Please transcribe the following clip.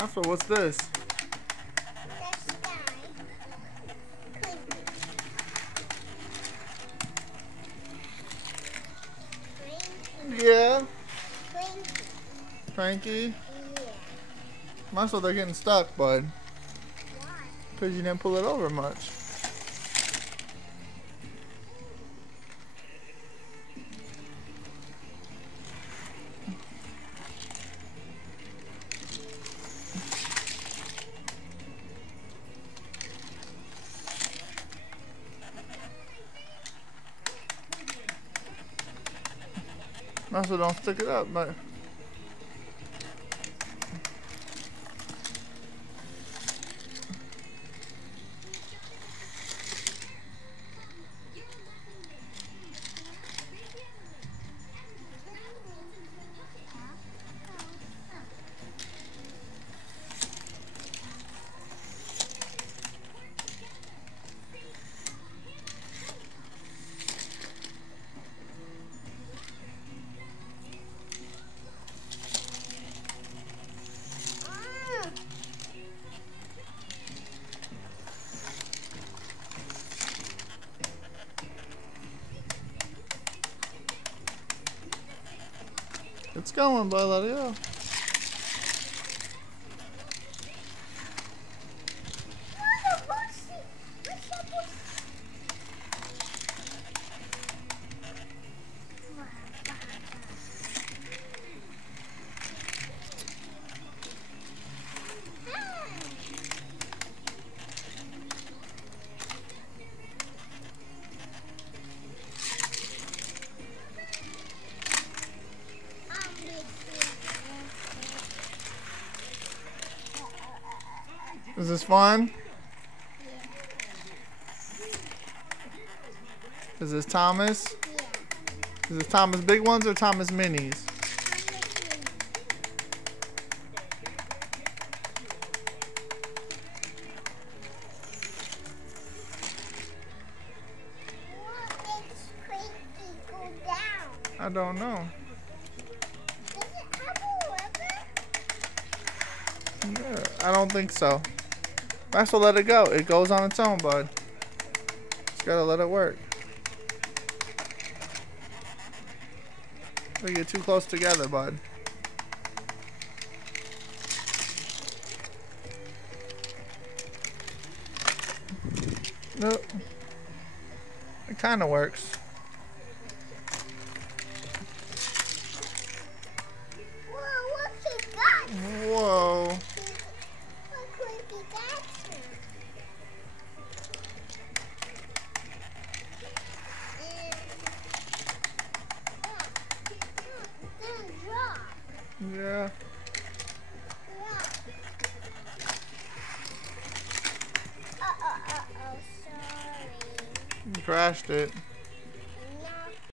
Maxwell, what's this? That's guy. Clinky. Yeah. Clinky. Frankie? Yeah. Maxwell, they're getting stuck, bud. Why? Because you didn't pull it over much. Maxwell, don't stick it up, but. It's going, bud. Let it go. Is this fun? Is this Thomas? Is this Thomas big ones or Thomas minis? What makes Clinky go down? I don't know. Does it have a lever? Yeah, I don't think so. Maxwell, let it go. It goes on its own, bud. Just gotta let it work. We get too close together, bud. Nope. It kind of works. Whoa, look, he got Whoa. Look, Clinky got him. Yeah. Uh-oh, sorry. You crashed it.